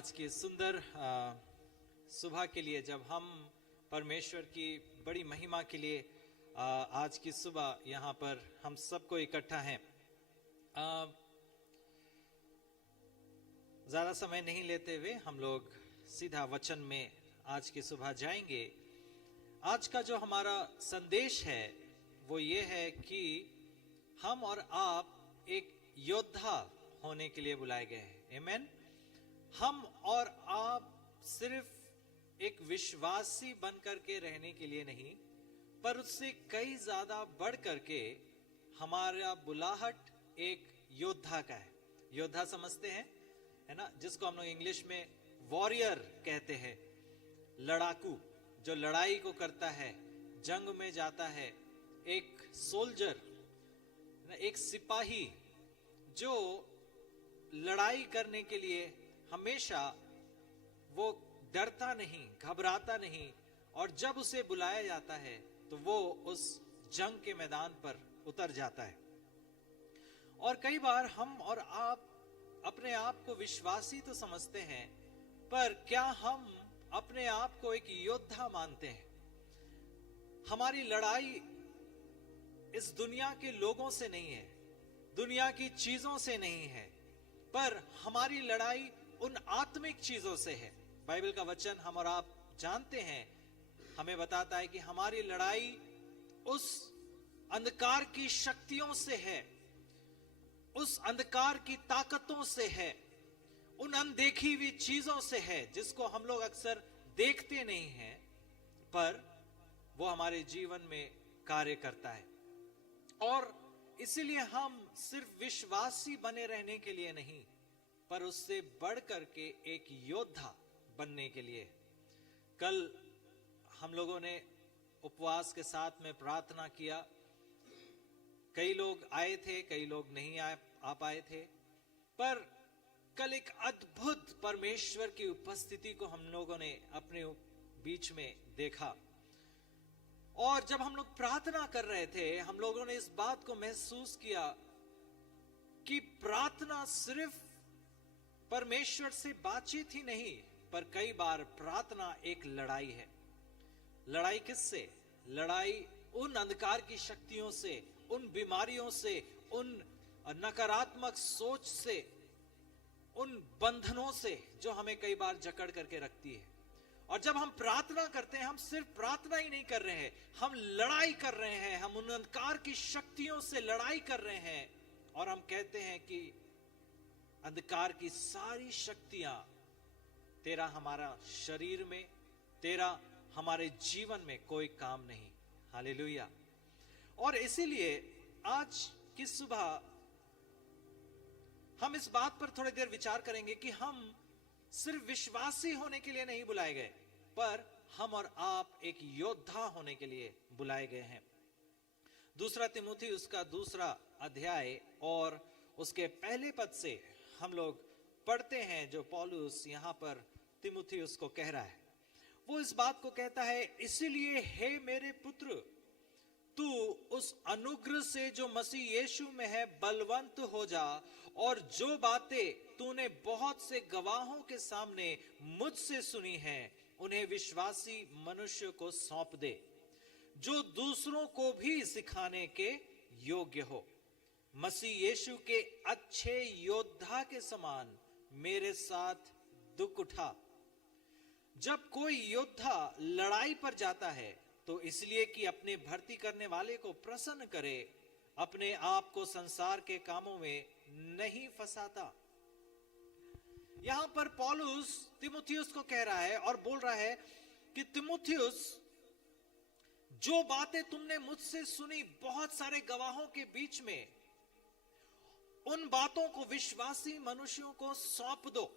आज की सुंदर सुबह के लिए, जब हम परमेश्वर की बड़ी महिमा के लिए आज की सुबह यहाँ पर हम सबको इकट्ठा हैं। ज़्यादा समय नहीं लेते हुए हम लोग सीधा वचन में आज की सुबह जाएंगे। आज का जो हमारा संदेश है वो ये है कि हम और आप एक योद्धा होने के लिए बुलाए गए हैं। आमीन। हम और आप सिर्फ एक विश्वासी बन करके रहने के लिए नहीं, पर उससे कई ज्यादा बढ़ करके हमारा बुलाहट एक योद्धा का है। योद्धा समझते हैं, है ना, जिसको हम लोग इंग्लिश में वॉरियर कहते हैं। लड़ाकू जो लड़ाई को करता है, जंग में जाता है। एक सोल्जर, एक सिपाही जो लड़ाई करने के लिए हमेशा वो डरता नहीं, घबराता नहीं, और जब उसे बुलाया जाता है तो वो उस जंग के मैदान पर उतर जाता है। और कई बार हम और आप अपने आप को विश्वासी तो समझते हैं, पर क्या हम अपने आप को एक योद्धा मानते हैं? हमारी लड़ाई इस दुनिया के लोगों से नहीं है, दुनिया की चीजों से नहीं है, पर हमारी लड़ाई उन आत्मिक चीजों से है। बाइबल का वचन हम और आप जानते हैं, हमें बताता है कि हमारी लड़ाई उस अंधकार की शक्तियों से है, उस अंधकार की ताकतों से है, उन अनदेखी हुई चीजों से है जिसको हम लोग अक्सर देखते नहीं हैं, पर वो हमारे जीवन में कार्य करता है। और इसीलिए हम सिर्फ विश्वासी बने रहने के लिए नहीं, पर उससे बढ़ करके एक योद्धा बनने के लिए। कल हम लोगों ने उपवास के साथ में प्रार्थना किया। कई लोग आए थे, कई लोग नहीं आ पाए थे, पर कल एक अद्भुत परमेश्वर की उपस्थिति को हम लोगों ने अपने बीच में देखा। और जब हम लोग प्रार्थना कर रहे थे, हम लोगों ने इस बात को महसूस किया कि प्रार्थना सिर्फ परमेश्वर से बातचीत ही नहीं, पर कई बार प्रार्थना एक लड़ाई है। लड़ाई किससे? लड़ाई उन अंधकार की शक्तियों से, उन बीमारियों से, उन नकारात्मक सोच से, उन बंधनों से जो हमें कई बार जकड़ करके रखती है। और जब हम प्रार्थना करते हैं, हम सिर्फ प्रार्थना ही नहीं कर रहे हैं, हम लड़ाई कर रहे हैं। हम उन अंधकार की शक्तियों से लड़ाई कर रहे हैं, और हम कहते हैं कि अंधकार की सारी शक्तियां तेरा हमारा शरीर में, तेरा हमारे जीवन में कोई काम नहीं। हालेलुया। और इसीलिए आज की सुबह हम इस बात पर थोड़ी देर विचार करेंगे कि हम सिर्फ विश्वासी होने के लिए नहीं बुलाए गए, पर हम और आप एक योद्धा होने के लिए बुलाए गए हैं। दूसरा तिमुथी उसका 2 अध्याय और उसके पहले पद से हम लोग पढ़ते हैं, जो पौलुस यहां पर तिमुथियुस को कह रहा है। वो इस बात को कहता है, इसलिए हे मेरे पुत्र, तू उस अनुग्रह से जो मसीह यीशु में है बलवंत हो जा, और जो बातें तूने बहुत से गवाहों के सामने मुझसे सुनी हैं, उन्हें विश्वासी मनुष्य को सौंप दे, जो दूसरों को भी सिखाने के योग्य हो। मसीह यीशु के अच्छे योद्धा के समान मेरे साथ दुख उठा। जब कोई योद्धा लड़ाई पर जाता है तो इसलिए कि अपने भर्ती करने वाले को प्रसन्न करे, अपने आप को संसार के कामों में नहीं फंसाता। यहां पर पौलुस तिमुथियुस को कह रहा है और बोल रहा है कि तिमुथियुस, जो बातें तुमने मुझसे सुनी बहुत सारे गवाहों के बीच में, उन बातों को विश्वासी मनुष्यों को सौंप दो।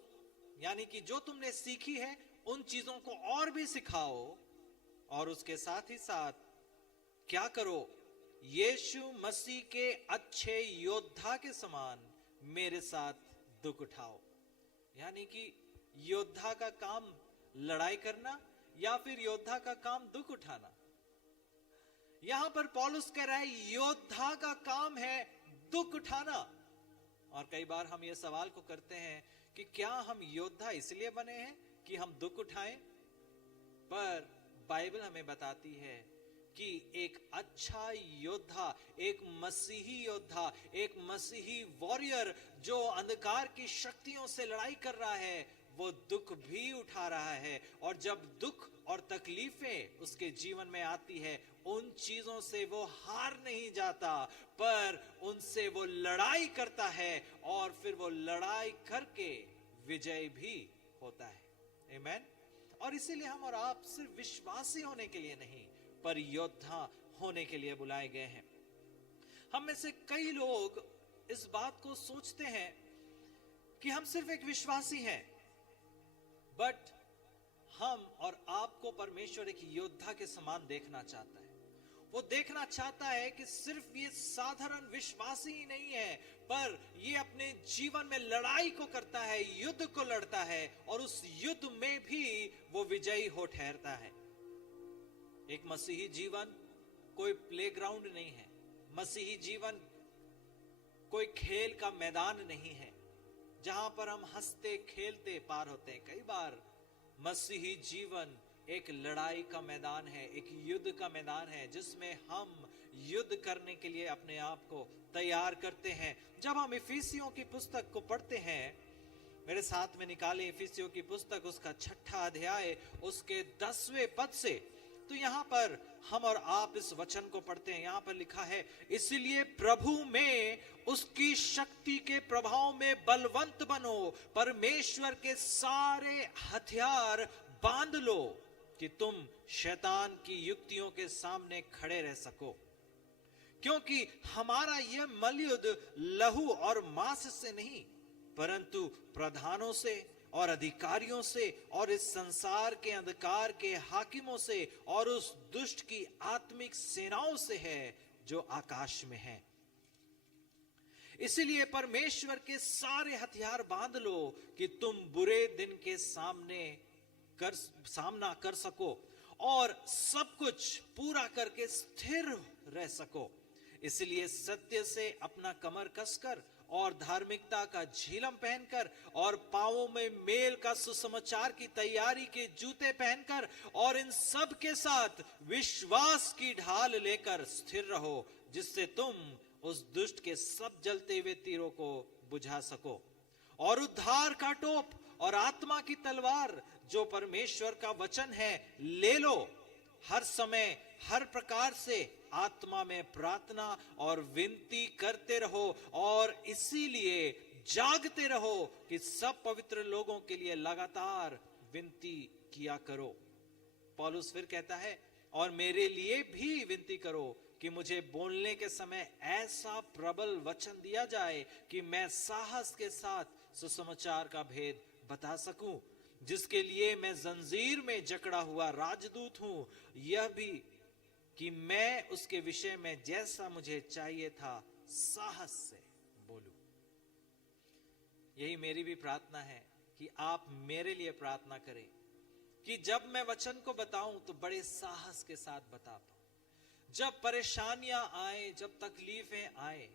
यानी कि जो तुमने सीखी है उन चीजों को और भी सिखाओ, और उसके साथ ही साथ क्या करो? यीशु मसीह के अच्छे योद्धा के समान मेरे साथ दुख उठाओ। यानी कि योद्धा का काम लड़ाई करना, या फिर योद्धा का काम दुख उठाना? यहां पर पौलुस कह रहा है योद्धा का काम है दुख उठाना। और कई बार हम ये सवाल को करते हैं कि क्या हम योद्धा इसलिए बने हैं कि हम दुख उठाएं? पर बाइबल हमें बताती है कि एक अच्छा योद्धा, एक मसीही योद्धा, एक मसीही वॉरियर जो अंधकार की शक्तियों से लड़ाई कर रहा है, वो दुख भी उठा रहा है। और जब दुख और तकलीफें उसके जीवन में आती है, उन चीजों से वो हार नहीं जाता, पर उनसे वो लड़ाई करता है और फिर वो लड़ाई करके विजय भी होता है। आमीन। और इसीलिए हम और आप सिर्फ विश्वासी होने के लिए नहीं, पर योद्धा होने के लिए बुलाए गए हैं। हम में से कई लोग इस बात को सोचते हैं कि हम सिर्फ एक विश्वासी हैं, बट हम और आपको परमेश्वर एक योद्धा के समान देखना चाहता है। वो देखना चाहता है कि सिर्फ ये साधारण विश्वासी ही नहीं है, पर ये अपने जीवन में लड़ाई को करता है, युद्ध को लड़ता है, और उस युद्ध में भी वो विजयी हो ठहरता है। एक मसीही जीवन कोई प्लेग्राउंड नहीं है। मसीही जीवन कोई खेल का मैदान नहीं है जहां पर हम हंसते खेलते पार होते हैं। कई बार मसीही जीवन एक लड़ाई का मैदान है, एक युद्ध का मैदान है, जिसमें हम युद्ध करने के लिए अपने आप को तैयार करते हैं। जब हम इफिसियों की पुस्तक को पढ़ते हैं, मेरे साथ में निकाले इफिसियों की पुस्तक, उसका 6वां अध्याय, उसके 10वें पद से, तो यहां पर हम और आप इस वचन को पढ़ते हैं। यहां पर लिखा है, इसलिए प्रभु में उसकी शक्ति के प्रभाव में बलवंत बनो, परमेश्वर के सारे हथियार बांध लो कि तुम शैतान की युक्तियों के सामने खड़े रह सको। क्योंकि हमारा यह मलयुद्ध लहू और मांस से नहीं, परंतु प्रधानों से और अधिकारियों से और इस संसार के अंधकार के हाकिमों से और उस दुष्ट की आत्मिक सेनाओं से है जो आकाश में है। इसलिए परमेश्वर के सारे हथियार बांध लो कि तुम बुरे दिन के सामना कर सको और सब कुछ पूरा करके स्थिर रह सको। इसलिए सत्य से अपना कमर कसकर और धार्मिकता का झिलम पहनकर और पांवों में मेल का सुसमाचार की तैयारी के जूते पहनकर और इन सब के साथ विश्वास की ढाल लेकर स्थिर रहो, जिससे तुम उस दुष्ट के सब जलते हुए तीरों को बुझा सको। और उद्धार का टोप और आत्मा की तलवार जो परमेश्वर का वचन है ले लो। हर समय हर प्रकार से आत्मा में प्रार्थना और विनती करते रहो और इसीलिए जागते रहो कि सब पवित्र लोगों के लिए लगातार विनती किया करो। पौलुस फिर कहता है, और मेरे लिए भी विनती करो कि मुझे बोलने के समय ऐसा प्रबल वचन दिया जाए कि मैं साहस के साथ सुसमाचार का भेद बता सकूं, जिसके लिए मैं जंजीर में जकड़ा हुआ राजदूत हूं। यह भी कि मैं उसके विषय में जैसा मुझे चाहिए था साहस से बोलूं। यही मेरी भी प्रार्थना है कि आप मेरे लिए प्रार्थना करें कि जब मैं वचन को बताऊं तो बड़े साहस के साथ बता पाऊं। जब परेशानियां आए, जब तकलीफें आए,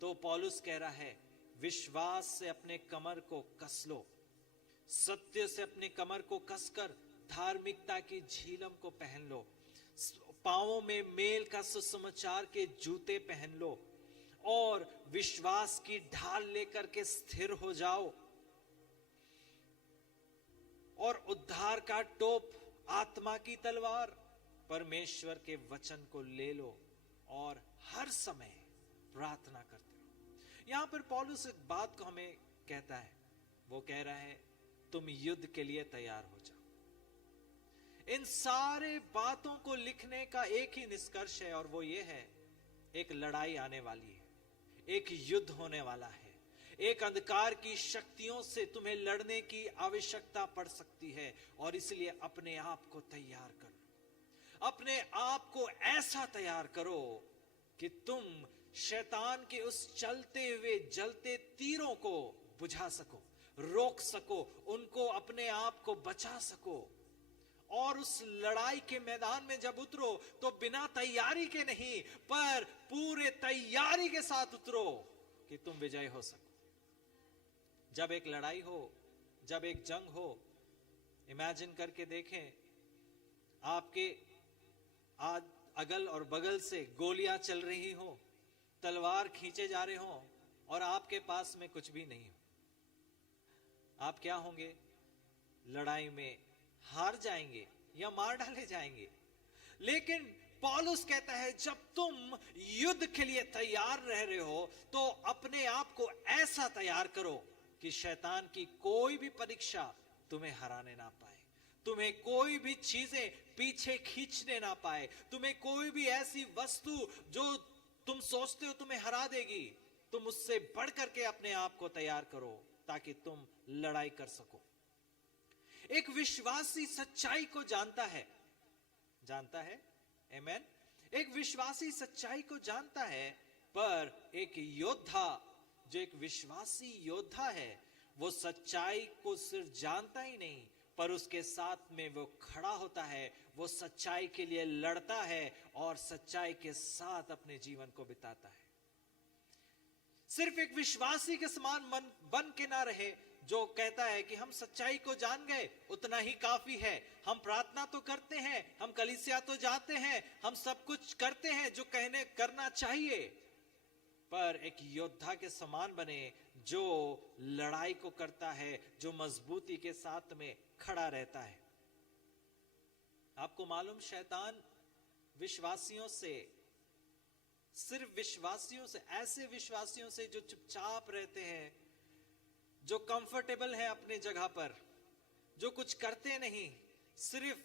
तो पौलुस कह रहा है, विश्वास से अपने कमर को कस लो, सत्य से अपने कमर को कसकर धार्मिकता की झिलम को पहन लो, पांवों में मेल का सुसमाचार के जूते पहन लो और विश्वास की ढाल लेकर के स्थिर हो जाओ और उद्धार का टोप, आत्मा की तलवार, परमेश्वर के वचन को ले लो और हर समय प्रार्थना करते रहो। यहां पर पौलुस एक बात को हमें कहता है, वो कह रहा है, तुम युद्ध के लिए तैयार हो जाओ। इन सारे बातों को लिखने का एक ही निष्कर्ष है और वो ये है, एक लड़ाई आने वाली है, एक युद्ध होने वाला है, एक अंधकार की शक्तियों से तुम्हें लड़ने की आवश्यकता पड़ सकती है और इसलिए अपने आप को तैयार करो। अपने आप को ऐसा तैयार करो कि तुम शैतान के उस चलते हुए जलते तीरों को बुझा सको, रोक सको, उनको अपने आप को बचा सको। और उस लड़ाई के मैदान में जब उतरो तो बिना तैयारी के नहीं, पर पूरे तैयारी के साथ उतरो कि तुम विजय हो सको। जब एक लड़ाई हो, जब एक जंग हो, इमेजिन करके देखें, आपके अगल और बगल से गोलियां चल रही हो, तलवार खींचे जा रहे हो और आपके पास में कुछ भी नहीं हो, आप क्या होंगे? लड़ाई में हार जाएंगे या मार डाले जाएंगे। लेकिन पौलुस कहता है, जब तुम युद्ध के लिए तैयार रह रहे हो तो अपने आप को ऐसा तैयार करो कि शैतान की कोई भी परीक्षा तुम्हें हराने ना पाए, तुम्हें कोई भी चीजें पीछे खींचने ना पाए, तुम्हें कोई भी ऐसी वस्तु जो तुम सोचते हो तुम्हें हरा देगी, तुम उससे बढ़ करके अपने आप को तैयार करो ताकि तुम लड़ाई कर सको। एक विश्वासी सच्चाई को जानता है, आमेन। एक विश्वासी सच्चाई को जानता है, पर एक योद्धा, जो एक विश्वासी योद्धा है, वो सच्चाई को सिर्फ जानता ही नहीं, पर उसके साथ में वो खड़ा होता है, वो सच्चाई के लिए लड़ता है और सच्चाई के साथ अपने जीवन को बिताता है। सिर्फ एक विश्वासी के समान मन बन के ना रहे जो कहता है कि हम सच्चाई को जान गए, उतना ही काफी है, हम प्रार्थना तो करते हैं, हम कलीसिया तो जाते हैं, हम सब कुछ करते हैं जो करना चाहिए, पर एक योद्धा के समान बने जो लड़ाई को करता है, जो मजबूती के साथ में खड़ा रहता है। आपको मालूम, शैतान विश्वासियों से, सिर्फ विश्वासियों से, ऐसे विश्वासियों से जो चुपचाप रहते हैं, जो कंफर्टेबल है अपने जगह पर, जो कुछ करते नहीं, सिर्फ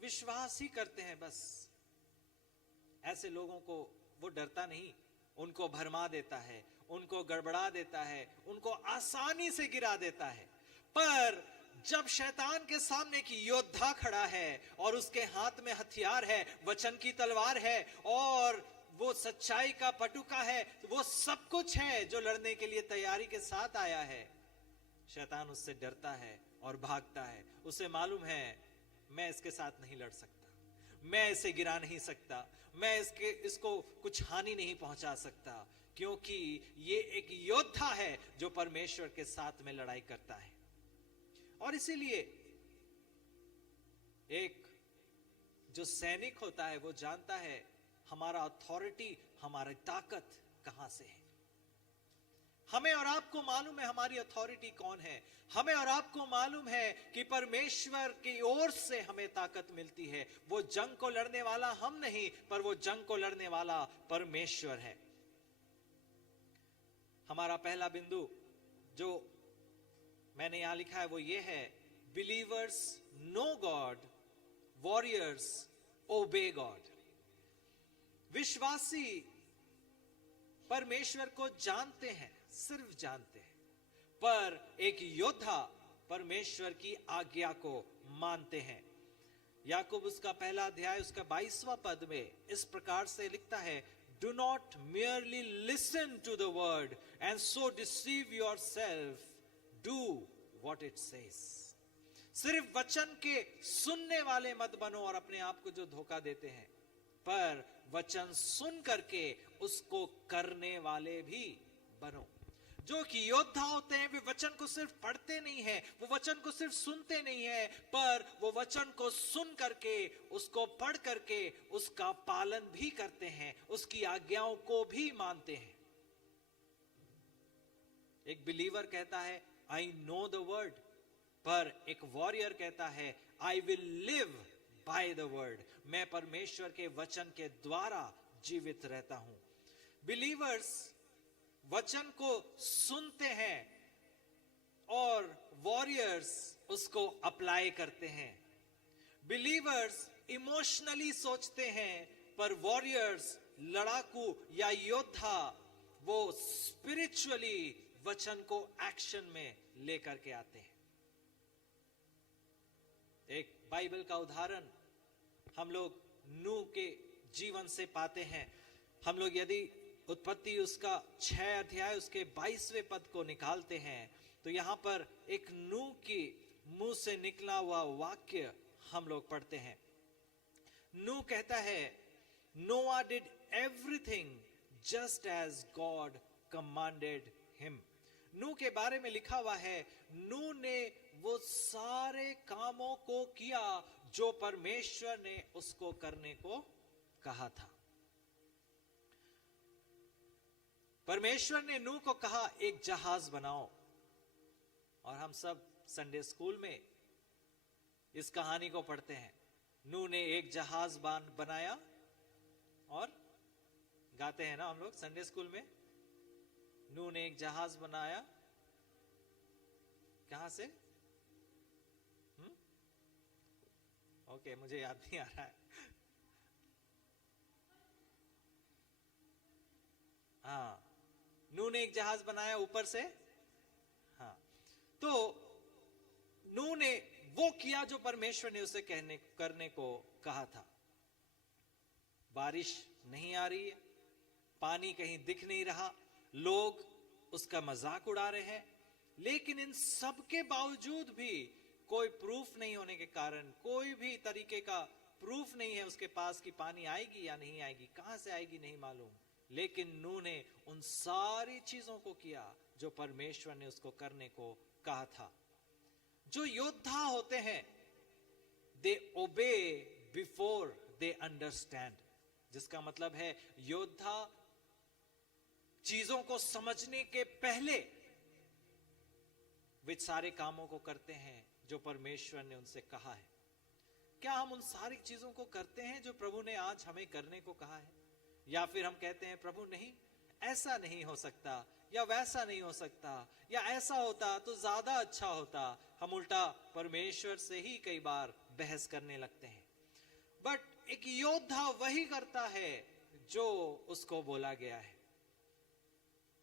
विश्वास ही करते हैं बस, ऐसे लोगों को वो डरता नहीं, उनको भरमा देता है, उनको गड़बड़ा देता है, उनको आसानी से गिरा देता है। पर जब शैतान के सामने की योद्धा खड़ा है और उसके हाथ में हथियार है, वचन की तलवार है और वो सच्चाई का पटुका है, वो सब कुछ है जो लड़ने के लिए तैयारी के साथ आया है, शैतान उससे डरता है और भागता है। उसे मालूम है, मैं इसके साथ नहीं लड़ सकता, मैं इसे गिरा नहीं सकता, मैं इसको कुछ हानि नहीं पहुंचा सकता, क्योंकि ये एक योद्धा है जो परमेश्वर के साथ में लड़ाई करता है। और इसीलिए एक जो सैनिक होता है वो जानता है हमारा अथॉरिटी, हमारी ताकत कहां से है। हमें और आपको मालूम है हमारी अथॉरिटी कौन है, हमें और आपको मालूम है कि परमेश्वर की ओर से हमें ताकत मिलती है। वो जंग को लड़ने वाला हम नहीं, पर वो जंग को लड़ने वाला परमेश्वर है। हमारा पहला बिंदु जो मैंने यहां लिखा है वो ये है, believers know God, warriors obey God. विश्वासी परमेश्वर को जानते हैं, सिर्फ जानते हैं, पर एक योद्धा परमेश्वर की आज्ञा को मानते हैं। याकूब उसका पहला अध्याय उसका 22वां पद में इस प्रकार से लिखता है, do not merely listen to the word and so deceive yourself, do what it says। सिर्फ वचन के सुनने वाले मत बनो और अपने आप को जो धोखा देते हैं, पर वचन सुन करके उसको करने वाले भी बनो। जो कि योद्धा होते हैं वे वचन को सिर्फ पढ़ते नहीं है, वो वचन को सिर्फ सुनते नहीं है, पर वो वचन को सुन करके, उसको पढ़ करके उसका पालन भी करते हैं, उसकी आज्ञाओं को भी मानते हैं। एक बिलीवर कहता है आई नो द वर्ड, पर एक वॉरियर कहता है I will live by the word, मैं परमेश्वर के वचन के द्वारा जीवित रहता हूं। बिलीवर्स वचन को सुनते हैं और वॉरियर्स उसको अप्लाई करते हैं। बिलीवर्स इमोशनली सोचते हैं, पर वॉरियर्स लड़ाकू या योद्धा वो स्पिरिचुअली वचन को एक्शन में लेकर के आते हैं। एक बाइबल का उदाहरण हम लोग नूह के जीवन से पाते हैं। हम लोग यदि उत्पत्ति उसका 6 अध्याय उसके 22वें पद को निकालते हैं तो यहां पर एक नूह की मुंह से निकला हुआ वाक्य हम लोग पढ़ते हैं। नूह कहता है, Noah did everything just as God commanded him. नूह के बारे में लिखा हुआ है, नूह ने वो सारे कामों को किया जो परमेश्वर ने उसको करने को कहा था। परमेश्वर ने नूह को कहा एक जहाज बनाओ, और हम सब संडे स्कूल में इस कहानी को पढ़ते हैं। नूह ने एक जहाज बनाया, और गाते हैं ना हम लोग संडे स्कूल में, नूह ने एक जहाज बनाया। कहां से? ओके, मुझे याद नहीं आ रहा है। हाँ, नूह ने एक जहाज बनाया ऊपर से। हाँ, तो नूह ने वो किया जो परमेश्वर ने उसे करने को कहा था। बारिश नहीं आ रही है, पानी कहीं दिख नहीं रहा, लोग उसका मजाक उड़ा रहे हैं, लेकिन इन सब के बावजूद भी कोई प्रूफ नहीं होने के कारण, कोई भी तरीके का प्रूफ नहीं है उसके पास कि पानी आएगी या नहीं आएगी, कहां से आएगी नहीं मालूम, लेकिन नूह ने उन सारी चीजों को किया जो परमेश्वर ने उसको करने को कहा था। जो योद्धा होते हैं, दे ओबे बिफोर दे अंडरस्टैंड, जिसका मतलब है योद्धा चीजों को समझने के पहले वे सारे कामों को करते हैं जो परमेश्वर ने उनसे कहा है। क्या हम उन सारी चीजों को करते हैं जो प्रभु ने आज हमें करने को कहा है? या फिर हम कहते हैं प्रभु नहीं, ऐसा नहीं हो सकता, या वैसा नहीं हो सकता, या ऐसा होता तो ज्यादा अच्छा होता। हम उल्टा परमेश्वर से ही कई बार बहस करने लगते हैं। बट एक योद्धा वही करता है जो उसको बोला गया है,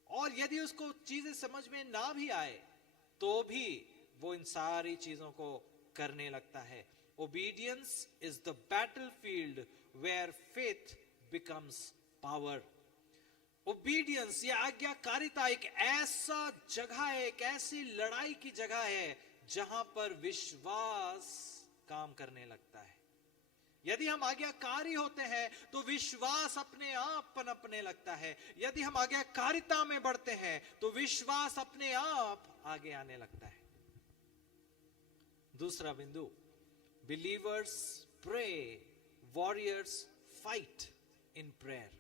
और यदि उसको चीजें समझ में ना भी आए तो भी वो इन सारी चीजों को करने लगता है। Obedience is the battlefield where faith becomes power. Obedience या आज्ञाकारिता एक ऐसा जगह है, एक ऐसी लड़ाई की जगह है जहां पर विश्वास काम करने लगता है। यदि हम आज्ञाकारी होते हैं तो विश्वास अपने आप पनपने लगता है। यदि हम आज्ञाकारिता में बढ़ते हैं तो विश्वास अपने आप आगे आने लगता है। दूसरा बिंदु, believers pray, warriors fight in prayer.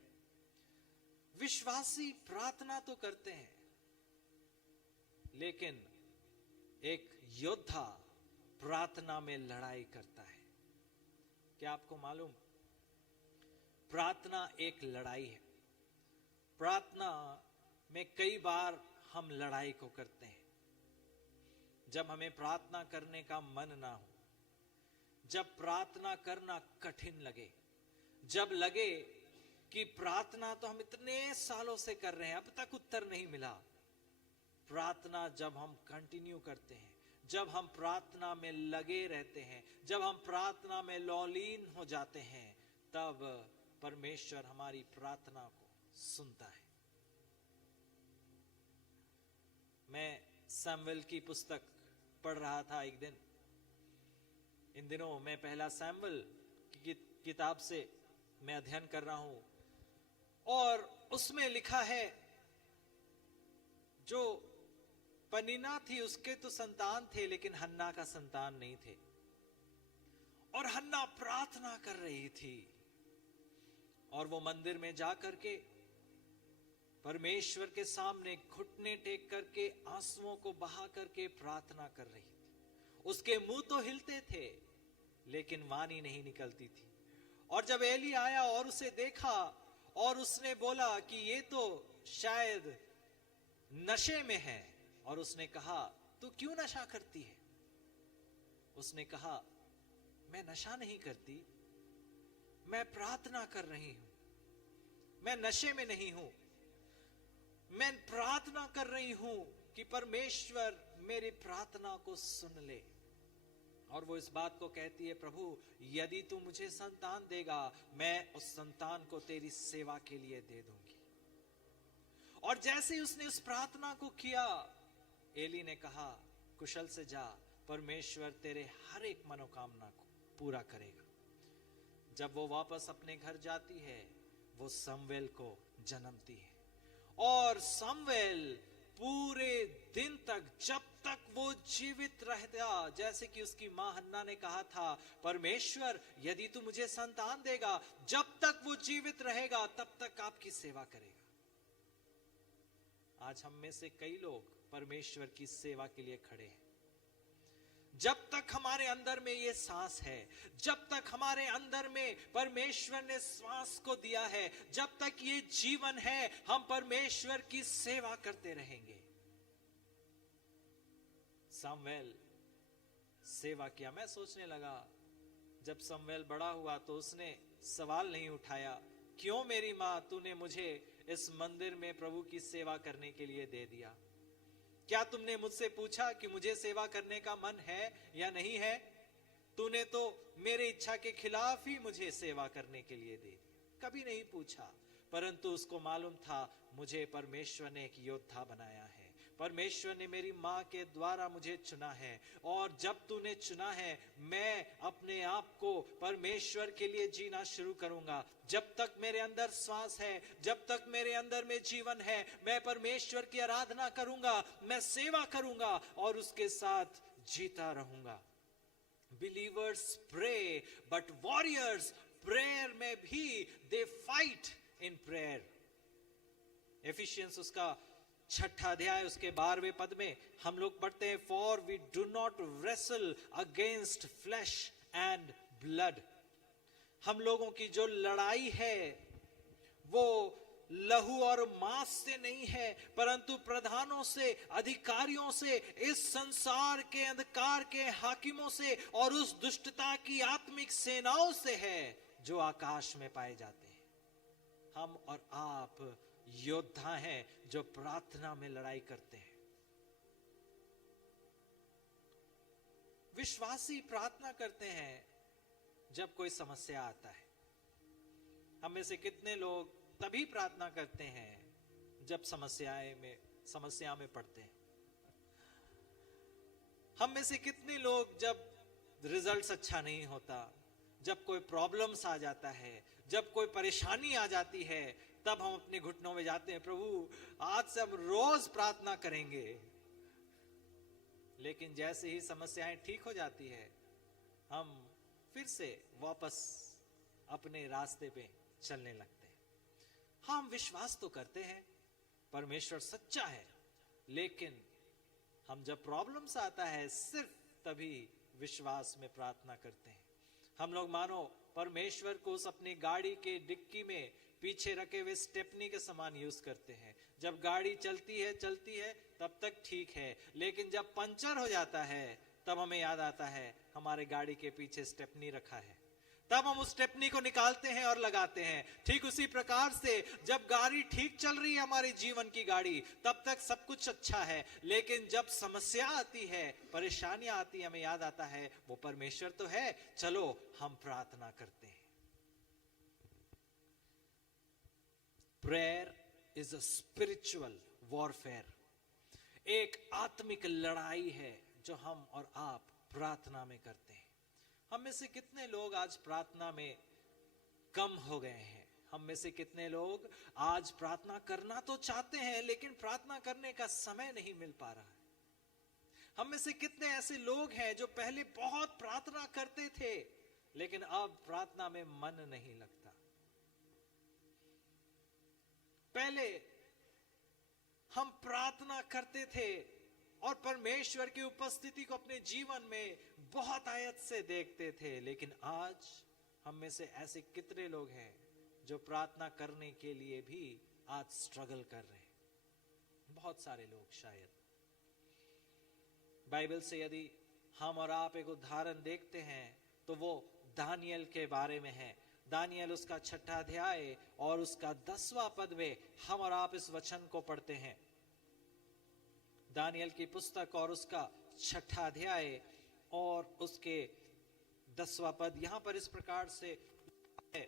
विश्वासी प्रार्थना तो करते हैं, लेकिन एक योद्धा प्रार्थना में लड़ाई करता है। क्या आपको मालूम, प्रार्थना एक लड़ाई है। प्रार्थना में कई बार हम लड़ाई को करते हैं। जब हमें प्रार्थना करने का मन ना हो, जब प्रार्थना करना कठिन लगे, जब लगे कि प्रार्थना तो हम इतने सालों से कर रहे हैं, अब तक उत्तर नहीं मिला। प्रार्थना जब हम कंटिन्यू करते हैं, जब हम प्रार्थना में लगे रहते हैं, जब हम प्रार्थना में लौलीन हो जाते हैं, तब परमेश्वर हमारी प्रार्थना को सुनता है। मैं सैमुएल की पुस्तक पढ़ रहा था एक दिन। इन दिनों मैं पहला सैमुएल की किताब से मैं अध्ययन कर रहा हूं, और उसमें लिखा है जो पनीना थी उसके तो संतान थे, लेकिन हन्ना का संतान नहीं थे। और हन्ना प्रार्थना कर रही थी, और वो मंदिर में जाकर के परमेश्वर के सामने घुटने टेक करके आंसुओं को बहा करके प्रार्थना कर रही थी। उसके मुंह तो हिलते थे, लेकिन वाणी नहीं निकलती थी। और जब एली आया और उसे देखा, और उसने बोला कि ये तो शायद नशे में है, और उसने कहा तू क्यों नशा करती है? उसने कहा मैं नशा नहीं करती, मैं प्रार्थना कर रही हूं, मैं नशे में नहीं हूं, मैं प्रार्थना कर रही हूं कि परमेश्वर मेरी प्रार्थना को सुन ले। और वो इस बात को कहती है, प्रभु यदि तू मुझे संतान देगा, मैं उस संतान को तेरी सेवा के लिए दे दूंगी। और जैसे ही उसने उस प्रार्थना को किया, एली ने कहा कुशल से जा, परमेश्वर तेरे हर एक मनोकामना को पूरा करेगा। जब वो वापस अपने घर जाती है, वो समवेल को जन्मती है, और समवेल पूरे दिन तक, जब तक वो जीवित रहता, जैसे कि उसकी मां हन्ना ने कहा था, परमेश्वर यदि तू मुझे संतान देगा, जब तक वो जीवित रहेगा तब तक आपकी सेवा करेगा। आज हम में से कई लोग परमेश्वर की सेवा के लिए खड़े हैं। जब तक हमारे अंदर में ये सांस है, जब तक हमारे अंदर में परमेश्वर ने श्वास को दिया है, जब तक ये जीवन है, हम परमेश्वर की सेवा करते रहेंगे। सामुएल सेवा किया। मैं सोचने लगा, जब सामुएल बड़ा हुआ तो उसने सवाल नहीं उठाया, क्यों मेरी मां तूने मुझे इस मंदिर में प्रभु की सेवा करने के लिए दे दिया? क्या तुमने मुझसे पूछा कि मुझे सेवा करने का मन है या नहीं है? तूने तो मेरी इच्छा के खिलाफ ही मुझे सेवा करने के लिए दे दिया। कभी नहीं पूछा, परंतु उसको मालूम था मुझे परमेश्वर ने एक योद्धा बनाया है, परमेश्वर ने मेरी मां के द्वारा मुझे चुना है, और जब तूने चुना है मैं अपने आप को परमेश्वर के लिए जीना शुरू करूंगा। जब तक मेरे अंदर श्वास है, जब तक मेरे अंदर में जीवन है, मैं परमेश्वर की आराधना करूंगा, मैं सेवा करूंगा और उसके साथ जीता रहूंगा। Believers pray but warriors prayer में भी they fight in prayer. Ephesians उसका 6 अध्याय उसके 12वें पद में हम लोग पढ़ते हैं, for we do not wrestle against flesh and blood. हम लोगों की जो लड़ाई है वो लहू और मांस से नहीं है, परंतु प्रधानों से, अधिकारियों से, इस संसार के अंधकार के हाकिमों से और उस दुष्टता की आत्मिक सेनाओं से है जो आकाश में पाए जाते हैं। हम और आप योद्धा हैं जो प्रार्थना में लड़ाई करते हैं। विश्वासी प्रार्थना करते हैं जब कोई समस्या आता है। हम में से कितने लोग तभी प्रार्थना करते हैं जब समस्या में पड़ते हैं? हम में से कितने लोग जब रिजल्ट्स अच्छा नहीं होता, जब कोई प्रॉब्लम्स आ जाता है, जब कोई परेशानी आ जाती है, तब हम अपने घुटनों में जाते हैं, प्रभु आज से हम रोज प्रार्थना करेंगे। लेकिन जैसे ही समस्याएं ठीक हो जाती है, हम फिर से वापस अपने रास्ते पे चलने लगते हैं। हम विश्वास तो करते हैं परमेश्वर सच्चा है, लेकिन हम जब प्रॉब्लम्स आता है सिर्फ तभी विश्वास में प्रार्थना करते हैं। हम लोग मानो परमेश्वर को उस अपनी गाड़ी के डिक्की में पीछे रखे हुए स्टेपनी के समान यूज करते हैं। जब गाड़ी चलती है तब तक ठीक है, लेकिन जब पंचर हो जाता है तब हमें याद आता है हमारे गाड़ी के पीछे स्टेपनी रखा है, तब हम उस स्टेपनी को निकालते हैं और लगाते हैं। ठीक उसी प्रकार से जब गाड़ी ठीक चल रही है, हमारे जीवन की गाड़ी, तब तक सब कुछ अच्छा है, लेकिन जब समस्या आती है, परेशानियां आती है, हमें याद आता है वो परमेश्वर तो है, चलो हम प्रार्थना करते हैं। Prayer is a spiritual warfare. एक आत्मिक लड़ाई है जो हम और आप प्रार्थना में करते हैं। हम में से कितने लोग आज प्रार्थना में कम हो गए हैं? हम में से कितने लोग आज प्रार्थना करना तो चाहते हैं, लेकिन प्रार्थना करने का समय नहीं मिल पा रहा है। हम में से कितने ऐसे लोग हैं जो पहले बहुत प्रार्थना करते थे, लेकिन अब प्रार्थना में मन नहीं लगता। पहले हम प्रार्थना करते थे और परमेश्वर की उपस्थिति को अपने जीवन में बहुत आयत से देखते थे, लेकिन आज हम में से ऐसे कितने लोग हैं जो प्रार्थना करने के लिए भी आज स्ट्रगल कर रहे हैं? बहुत सारे लोग। शायद बाइबल से यदि हम और आप एक उदाहरण देखते हैं तो वो दानियल के बारे में है। दानियल उसका 6 अध्याय और उसका 10वां पद में हम और आप इस वचन को पढ़ते हैं। दानियल की पुस्तक और उसका 6 अध्याय और उसके 10वां पद यहां पर इस प्रकार से है।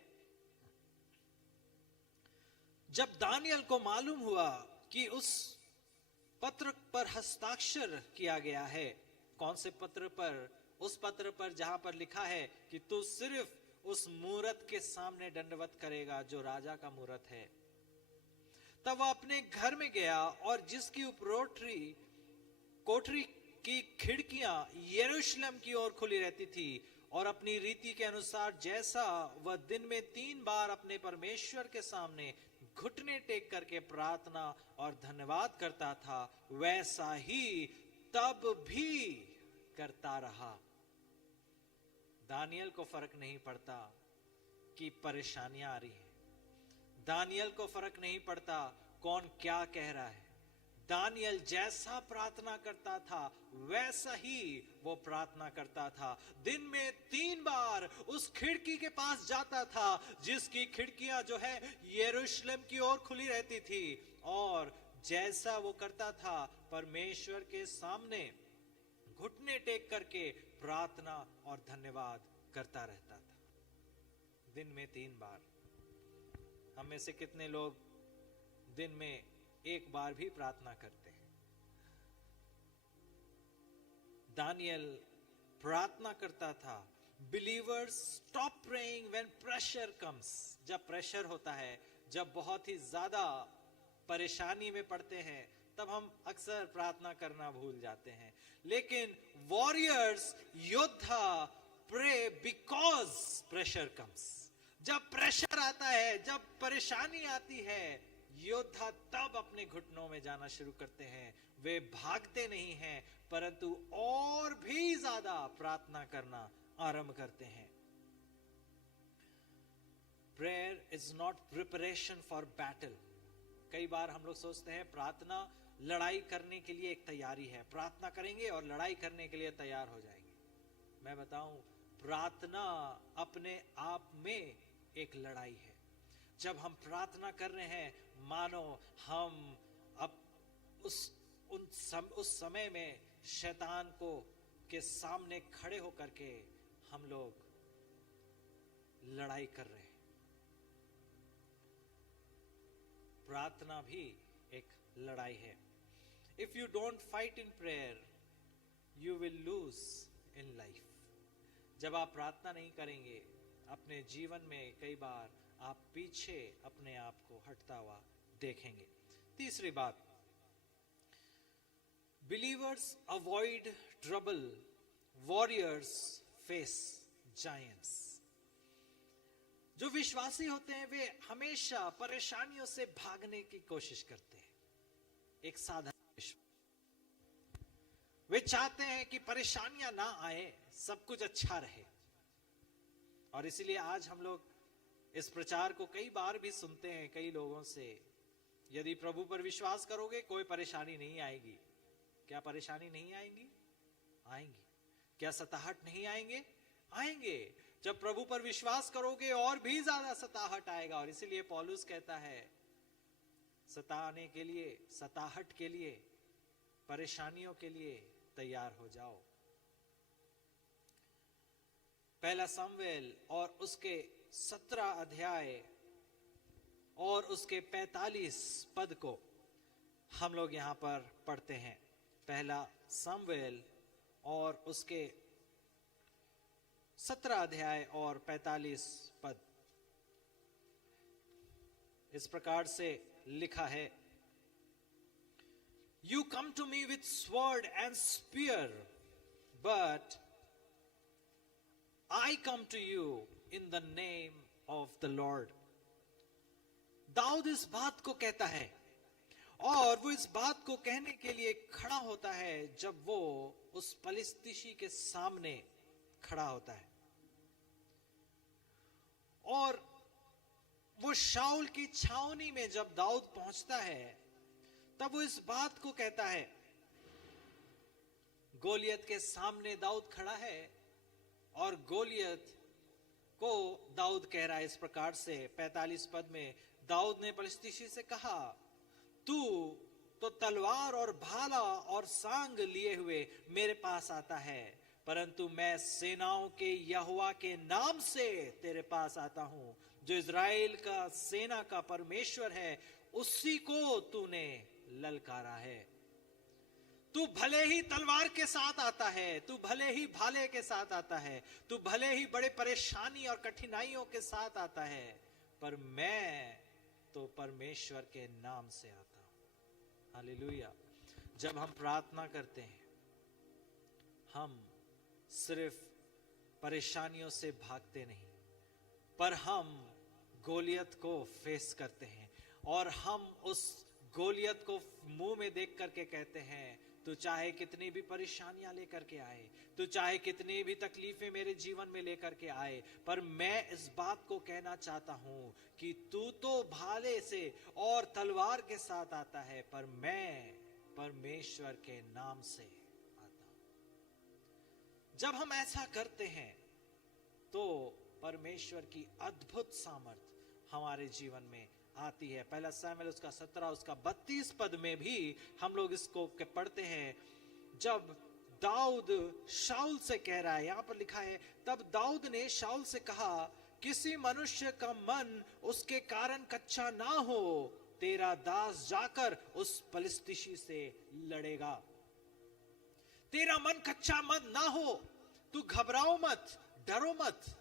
जब दानियल को मालूम हुआ कि उस पत्र पर हस्ताक्षर किया गया है, कौन से पत्र पर? उस पत्र पर जहां पर लिखा है कि तू सिर्फ उस मूरत के सामने दंडवत करेगा जो राजा का मूरत है। तब वह अपने घर में गया और जिसकी उपरोटरी कोठरी की खिड़कियां यरूशलेम की ओर खुली रहती थी और अपनी रीति के अनुसार जैसा वह दिन में 3 बार अपने परमेश्वर के सामने घुटने टेक करके प्रार्थना और धन्यवाद करता था, वैसा ही तब भी करता रहा। दानियल को फर्क नहीं पड़ता कि परेशानियां आ रही हैं, दानियल को फर्क नहीं पड़ता कौन क्या कह रहा है। दानियल जैसा प्रार्थना करता था वैसा ही वो प्रार्थना करता था। दिन में 3 बार उस खिड़की के पास जाता था जिसकी खिड़कियां जो है यरूशलेम की ओर खुली रहती थी, और जैसा वो करता था परमेश्वर के सामने घुटने टेक करके प्रार्थना और धन्यवाद करता रहता था। दिन में 3 बार। हम में से कितने लोग दिन में 1 बार भी प्रार्थना करते हैं? दानियल प्रार्थना करता था। Believers stop praying when pressure comes. जब प्रेशर होता है, जब बहुत ही ज्यादा परेशानी में पड़ते हैं, तब हम अक्सर प्रार्थना करना भूल जाते हैं। लेकिन वॉरियर्स, योद्धा, प्रे बिकॉज प्रेशर कम्स। जब प्रेशर आता है, जब परेशानी आती है, योद्धा तब अपने घुटनों में जाना शुरू करते हैं। वे भागते नहीं हैं, परंतु और भी ज्यादा प्रार्थना करना आरंभ करते हैं। Prayer is not preparation for battle. कई बार हम लोग सोचते हैं प्रार्थना लड़ाई करने के लिए एक तैयारी है, प्रार्थना करेंगे और लड़ाई करने के लिए तैयार हो जाएंगे। मैं बताऊं, प्रार्थना अपने आप में एक लड़ाई है। जब हम प्रार्थना कर रहे हैं, मानो हम अब उस समय में शैतान को के सामने खड़े होकर के हम लोग लड़ाई कर रहे हैं। प्रार्थना भी एक लड़ाई है। If you don't fight in prayer, you will lose in life. जब आप प्रार्थना नहीं करेंगे, अपने जीवन में कई बार आप पीछे अपने आप को हटता हुआ देखेंगे। तीसरी बात, believers avoid trouble, warriors face giants. जो विश्वासी होते हैं वे हमेशा परेशानियों से भागने की कोशिश करते हैं। एक साधारण विश्वासी, वे चाहते हैं कि परेशानियां ना आए, सब कुछ अच्छा रहे। और इसीलिए आज हम लोग इस प्रचार को कई बार भी सुनते हैं कई लोगों से, यदि प्रभु पर विश्वास करोगे कोई परेशानी नहीं आएगी। क्या परेशानी नहीं आएंगी? आएंगी। क्या सताहट नहीं आएंगे? आएंगे। जब प्रभु पर विश्वास करोगे और भी ज्यादा सताहट आएगा। और इसीलिए पौलुस कहता है, सताने के लिए, सताहट के लिए, परेशानियों के लिए तैयार हो जाओ। पहला शमूएल और उसके 17 अध्याय और उसके 45 पद को हम लोग यहां पर पढ़ते हैं। पहला शमूएल और उसके 17 अध्याय और 45 पद इस प्रकार से लिखा है। You come to me with sword and spear, but I come to you in the name of the Lord. Dawood इस बात को कहता है, और वो इस बात को कहने के लिए खड़ा होता है जब वो उस फलिस्तीनी के सामने खड़ा होता है। और वो शाऊल की छावनी में जब दाऊद पहुंचता है, तब वो इस बात को कहता है। गोलियत के सामने दाऊद खड़ा है और गोलियत को दाऊद कह रहा है इस प्रकार से 45 पद में, दाऊद ने फलिस्तीनी से कहा, तू तो तलवार और भाला और सांग लिए हुए मेरे पास आता है, परंतु मैं सेनाओं के यहोवा के नाम से तेरे पास आता हूं, जो इज़राइल का सेना का परमेश्वर है, उसी को तूने ललकारा है। तू भले ही तलवार के साथ आता है, तू भले ही भाले के साथ आता है, तू भले ही बड़े परेशानी और कठिनाइयों के साथ आता है, पर मैं तो परमेश्वर के नाम से आता हूं। हालेलुया। जब हम प्रार्थना करते हैं, हम सिर्फ परेशानियों से भागते नहीं, पर हम गोलियत को फेस करते हैं और हम उस गोलियत को मुंह में देख करके कहते हैं, तू चाहे कितनी भी परेशानियां लेकर के आए, तू चाहे कितनी भी तकलीफें मेरे जीवन में लेकर के आए, पर मैं इस बात को कहना चाहता हूं कि तू तो भाले से और तलवार के साथ आता है, पर मैं परमेश्वर के नाम से आता हूं। जब हम ऐसा करते हैं तो परमेश्वर की अद्भुत सामर्थ हमारे जीवन में आती है। पहला शमूएल उसका 17 उसका 32 पद में भी हम लोग इसको पढ़ते हैं। जब दाऊद शाऊल से कह रहा है, यहां पर लिखा है, तब दाऊद ने शाऊल से कहा, किसी मनुष्य का मन उसके कारण कच्चा ना हो, तेरा दास जाकर उस फिलिस्तीनी से लड़ेगा। तेरा मन कच्चा मत ना हो, तू घबराओ मत, डरो मत।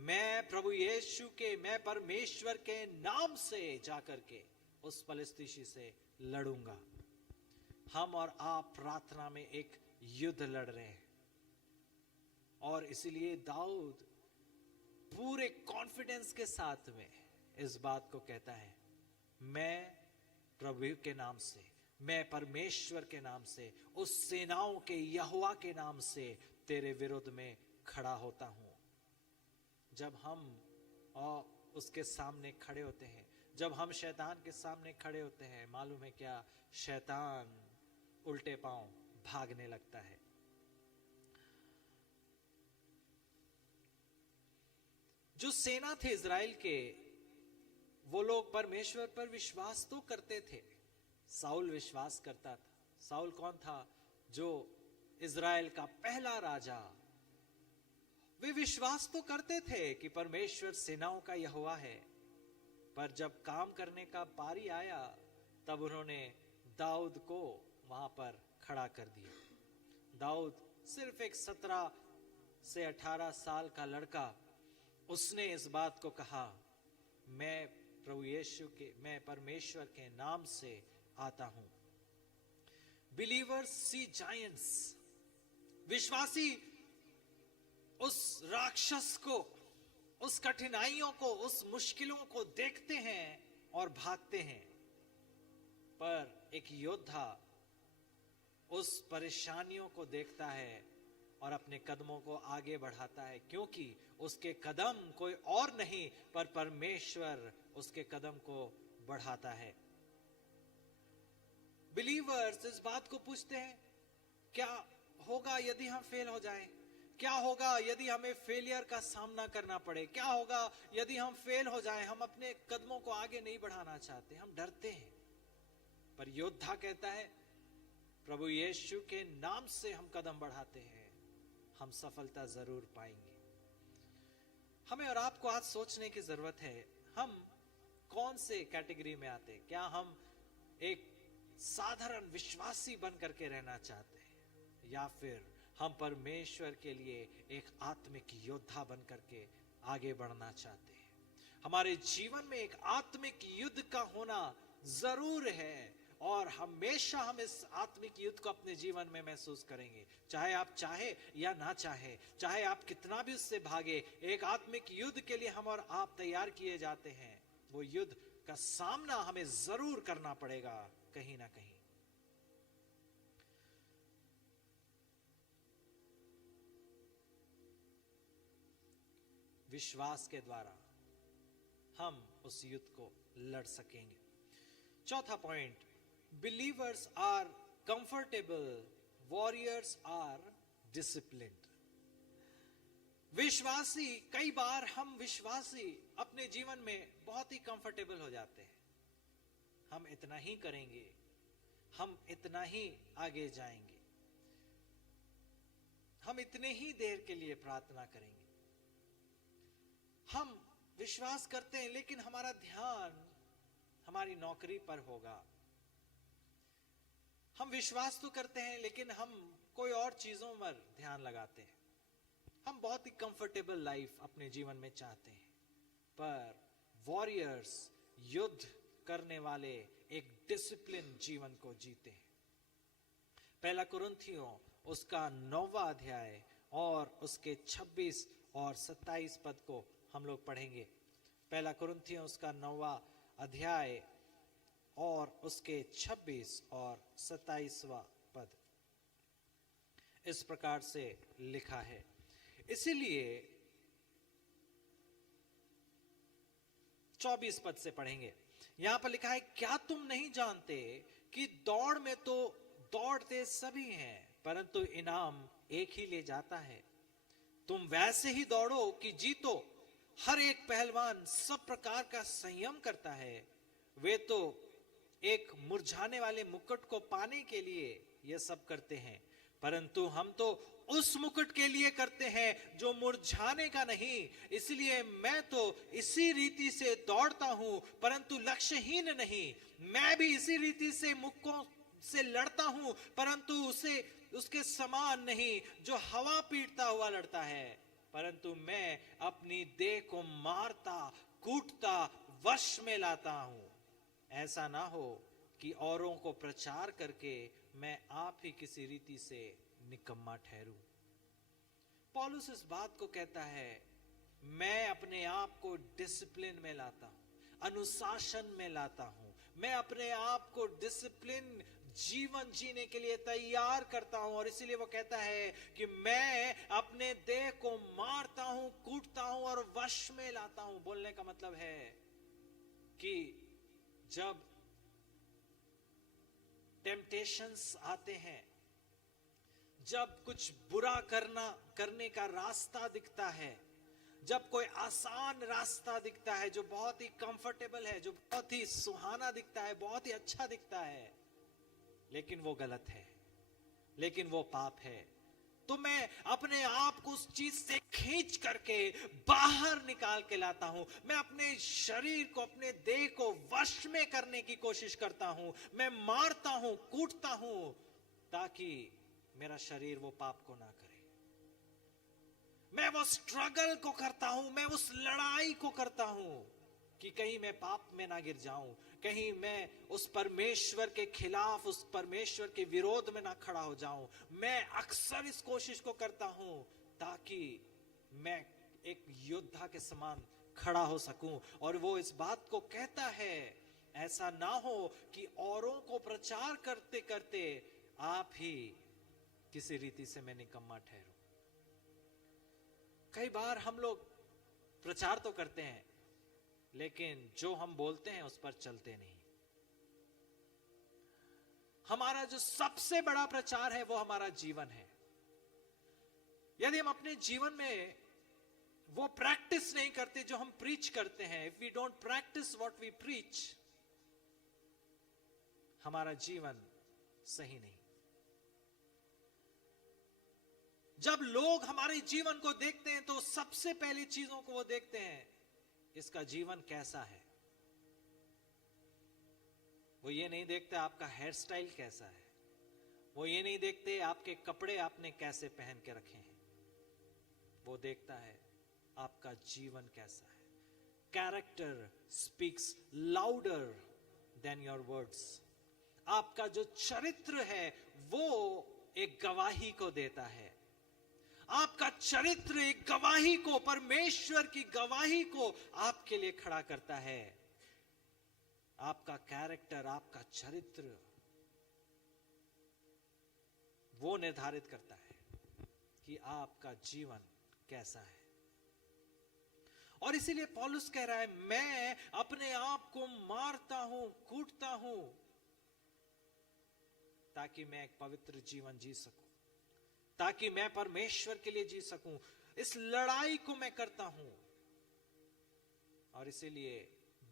मैं प्रभु यीशु के, मैं परमेश्वर के नाम से जाकर के उस फिलिस्तीनी से लड़ूंगा। हम और आप प्रार्थना में एक युद्ध लड़ रहे हैं और इसीलिए दाऊद पूरे कॉन्फिडेंस के साथ में इस बात को कहता है, मैं प्रभु के नाम से, मैं परमेश्वर के नाम से, उस सेनाओं के यहोवा के नाम से तेरे विरुद्ध में खड़ा होता हूं। जब हम और उसके सामने खड़े होते हैं, जब हम शैतान के सामने खड़े होते हैं, मालूम है क्या, शैतान उल्टे पांव भागने लगता है। जो सेना थे इजराइल के, वो लोग परमेश्वर पर विश्वास तो करते थे। साउल विश्वास करता था। साउल कौन था? जो इजराइल का पहला राजा। वे विश्वास तो करते थे कि परमेश्वर सेनाओं का यहोवा है, पर जब काम करने का पारी आया तब उन्होंने दाऊद को वहां पर खड़ा कर दिया। दाऊद सिर्फ एक 17 से 18 साल का लड़का, उसने इस बात को कहा, मैं प्रभु यीशु के, मैं परमेश्वर के नाम से आता हूं। बिलीवर्स सी जायंट्स, विश्वासी उस राक्षस को, उस कठिनाइयों को, उस मुश्किलों को देखते हैं और भागते हैं, पर एक योद्धा उस परेशानियों को देखता है और अपने कदमों को आगे बढ़ाता है, क्योंकि उसके कदम कोई और नहीं पर परमेश्वर उसके कदम को बढ़ाता है। बिलीवर्स इस बात को पूछते हैं, क्या होगा यदि हम फेल हो जाएं? क्या होगा यदि हमें फेलियर का सामना करना पड़े? क्या होगा यदि हम फेल हो जाएं? हम अपने कदमों को आगे नहीं बढ़ाना चाहते, हम डरते हैं। पर योद्धा कहता है, प्रभु यीशु के नाम से हम कदम बढ़ाते हैं, हम सफलता जरूर पाएंगे। हमें और आपको आज सोचने की जरूरत है, हम कौन से कैटेगरी में आते हैं? क्या हम एक साधारण विश्वासी बन करके रहना चाहते हैं, या फिर हम परमेश्वर के लिए एक आत्मिक योद्धा बन करके आगे बढ़ना चाहते हैं? हमारे जीवन में एक आत्मिक युद्ध का होना जरूर है और हमेशा हम इस आत्मिक युद्ध को अपने जीवन में महसूस करेंगे, चाहे आप चाहे या ना चाहे, चाहे आप कितना भी उससे भागे। एक आत्मिक युद्ध के लिए हम और आप तैयार किए जाते हैं। वो युद्ध का सामना हमें जरूर करना पड़ेगा कहीं ना कहीं। विश्वास के द्वारा हम उस युद्ध को लड़ सकेंगे। चौथा point, believers are comfortable, warriors are disciplined. विश्वासी, कई बार हम विश्वासी अपने जीवन में बहुत ही कंफर्टेबल हो जाते हैं। हम इतना ही करेंगे, हम इतना ही आगे जाएंगे, हम इतने ही देर के लिए प्रार्थना करेंगे। हम विश्वास करते हैं लेकिन हमारा ध्यान हमारी नौकरी पर होगा। हम विश्वास तो करते हैं लेकिन हम कोई और चीजों पर ध्यान लगाते हैं। हम बहुत ही कंफर्टेबल लाइफ अपने जीवन में चाहते हैं, पर वॉरियर्स, युद्ध करने वाले एक डिसिप्लिन जीवन को जीते हैं। पहला कुरिन्थियों उसका 9वां अध्याय और उसके 26 और 27 पद को हम लोग पढ़ेंगे। पहला कुरिन्थियों उसका 9वां अध्याय और उसके 26 और 27वां पद इस प्रकार से लिखा है। इसीलिए 24 पद से पढ़ेंगे। यहां पर लिखा है, क्या तुम नहीं जानते कि दौड़ में तो दौड़ते सभी हैं, परंतु इनाम एक ही ले जाता है। तुम वैसे ही दौड़ो कि जीतो। हर एक पहलवान सब प्रकार का संयम करता है। वे तो एक मुरझाने वाले मुकुट को पाने के लिए यह सब करते हैं, परंतु हम तो उस मुकुट के लिए करते हैं जो मुरझाने का नहीं। इसलिए मैं तो इसी रीति से दौड़ता हूं, परंतु लक्ष्यहीन नहीं। मैं भी इसी रीति से मुक्कों से लड़ता हूं, परंतु उसके समान नहीं जो हवा पीटता हुआ लड़ता है, परंतु मैं अपनी देह को मारता कूटता वश में लाता हूं। ऐसा ना हो कि औरों को प्रचार करके मैं आप ही किसी रीति से निकम्मा ठहरूं। पौलुस इस बात को कहता है, मैं अपने आप को डिसिप्लिन में लाता हूं, अनुशासन में लाता हूं। मैं अपने आप को डिसिप्लिन जीवन जीने के लिए तैयार करता हूं। और इसीलिए वो कहता है कि मैं अपने देह को मारता हूं, कूटता हूं और वश में लाता हूं। बोलने का मतलब है कि जब टेम्पटेशंस आते हैं, जब कुछ बुरा करने का रास्ता दिखता है, जब कोई आसान रास्ता दिखता है जो बहुत ही कंफर्टेबल है, जो बहुत ही सुहाना दिखता है, बहुत ही अच्छा दिखता है, लेकिन वो गलत है, लेकिन वो पाप है, तो मैं अपने आप को उस चीज से खींच करके बाहर निकाल के लाता हूं। मैं अपने शरीर को, अपने देह को वश में करने की कोशिश करता हूं। मैं मारता हूं, कूटता हूं, ताकि मेरा शरीर वो पाप को ना करे। मैं वो स्ट्रगल को करता हूं, मैं उस लड़ाई को करता हूं कि कहीं मैं पाप में ना गिर जाऊं, कहीं मैं उस परमेश्वर के खिलाफ, उस परमेश्वर के विरोध में ना खड़ा हो जाऊं। मैं अक्सर इस कोशिश को करता हूं ताकि मैं एक योद्धा के समान खड़ा हो सकूं। और वो इस बात को कहता है, ऐसा ना हो कि औरों को प्रचार करते करते आप ही किसी रीति से मैं निकम्मा ठहरूं। कई बार हम लोग प्रचार तो करते हैं, लेकिन जो हम बोलते हैं उस पर चलते नहीं। हमारा जो सबसे बड़ा प्रचार है वो हमारा जीवन है। यदि हम अपने जीवन में वो प्रैक्टिस नहीं करते जो हम प्रीच करते हैं, if we don't practice what we preach, हमारा जीवन सही नहीं। जब लोग हमारे जीवन को देखते हैं तो सबसे पहली चीजों को वो देखते हैं, इसका जीवन कैसा है। वो ये नहीं देखते आपका हेयर स्टाइल कैसा है, वो ये नहीं देखते आपके कपड़े आपने कैसे पहन के रखे हैं, वो देखता है आपका जीवन कैसा है। Character speaks louder than your words. आपका जो चरित्र है वो एक गवाही को देता है। आपका चरित्र एक गवाही को, परमेश्वर की गवाही को आपके लिए खड़ा करता है। आपका कैरेक्टर, आपका चरित्र वो निर्धारित करता है कि आपका जीवन कैसा है। और इसीलिए पौलुस कह रहा है, मैं अपने आप को मारता हूं, कूटता हूं, ताकि मैं एक पवित्र जीवन जी सकूं, ताकि मैं परमेश्वर के लिए जी सकूं। इस लड़ाई को मैं करता हूं। और इसीलिए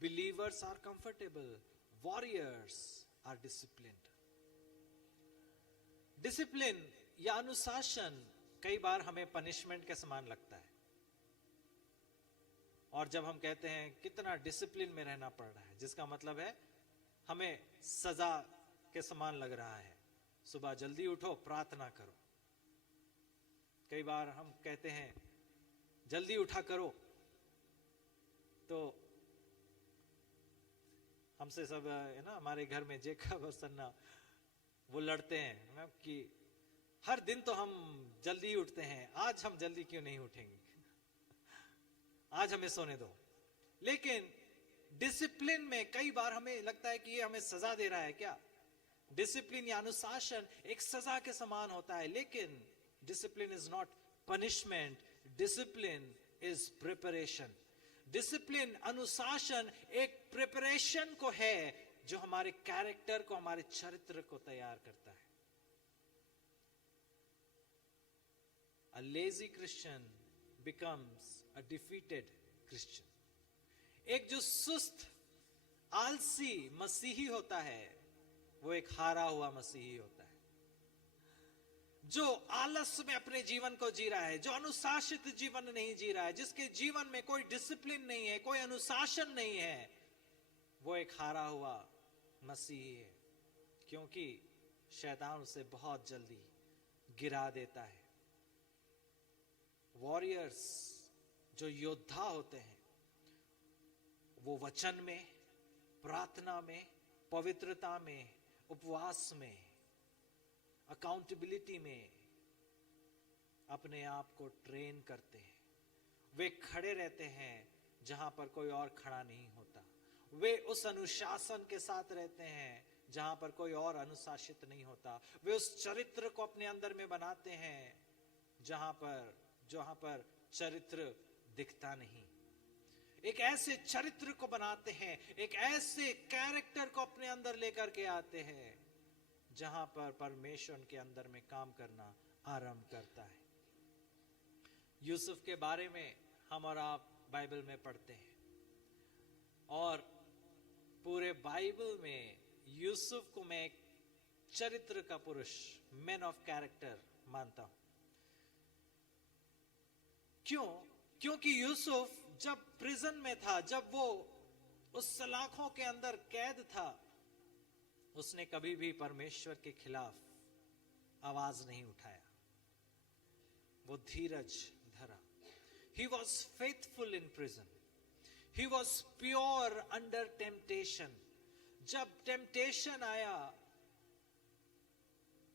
believers are comfortable, warriors are disciplined. Discipline या अनुशासन कई बार हमें पनिशमेंट के समान लगता है। और जब हम कहते हैं कितना डिसिप्लिन में रहना पड़ रहा है, जिसका मतलब है हमें सजा के समान लग रहा है। सुबह जल्दी उठो, प्रार्थना करो। कई बार हम कहते हैं जल्दी उठा करो, तो हमसे सब है ना, हमारे घर में जेकब और सन्ना वो लड़ते हैं कि हर दिन तो हम जल्दी उठते हैं, आज हम जल्दी क्यों नहीं उठेंगे, आज हमें सोने दो। लेकिन डिसिप्लिन में कई बार हमें लगता है कि ये हमें सजा दे रहा है क्या। डिसिप्लिन या अनुशासन एक सजा के समान होता है, लेकिन discipline is not punishment, discipline is preparation. Discipline, अनुशासन एक प्रिपरेशन को है जो हमारे कैरेक्टर को, हमारे चरित्र को तैयार करता है। A lazy Christian becomes a defeated Christian. एक जो सुस्त आलसी मसीही होता है वो एक हारा हुआ मसीही होता है। जो आलस में अपने जीवन को जी रहा है, जो अनुशासित जीवन नहीं जी रहा है, जिसके जीवन में कोई डिसिप्लिन नहीं है, कोई अनुशासन नहीं है, वो एक हारा हुआ मसीही है, क्योंकि शैतान उसे बहुत जल्दी गिरा देता है। वॉरियर्स, जो योद्धा होते हैं, वो वचन में, प्रार्थना में, पवित्रता में, उपवास में, अकाउंटेबिलिटी में अपने आप को ट्रेन करते हैं। वे खड़े रहते हैं जहां पर कोई और खड़ा नहीं होता। वे उस अनुशासन के साथ रहते हैं जहां पर कोई और अनुशासित नहीं होता। वे उस चरित्र को अपने अंदर में बनाते हैं जहां पर चरित्र दिखता नहीं। एक ऐसे चरित्र को बनाते हैं, एक ऐसे कैरेक्टर को अपने अंदर लेकर के आते हैं जहां पर परमेश्वर के अंदर में काम करना आरंभ करता है। यूसुफ के बारे में हम और आप बाइबल में पढ़ते हैं, और पूरे बाइबल में यूसुफ को मैं एक चरित्र का पुरुष, मैन ऑफ कैरेक्टर मानता हूं। क्यों? क्योंकि यूसुफ जब प्रिजन में था, जब वो उस सलाखों के अंदर कैद था, उसने कभी भी परमेश्वर के खिलाफ आवाज नहीं उठाया। वो धीरज धरा। He was faithful in prison. He was pure under temptation. जब टेम्पटेशन आया,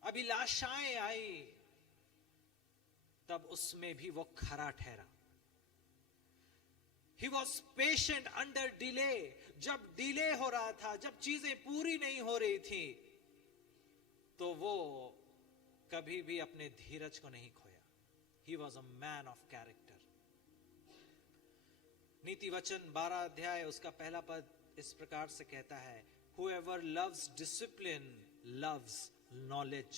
अभिलाषाएं आई, तब उसमें भी वो खरा ठहरा। He was patient under delay. जब डिले हो रहा था, जब चीजें पूरी नहीं हो रही थी, तो वो कभी भी अपने धीरज को नहीं खोया। He was a man of character. नीति वचन 12 अध्याय उसका पहला पद इस प्रकार से कहता है, Whoever loves discipline loves knowledge.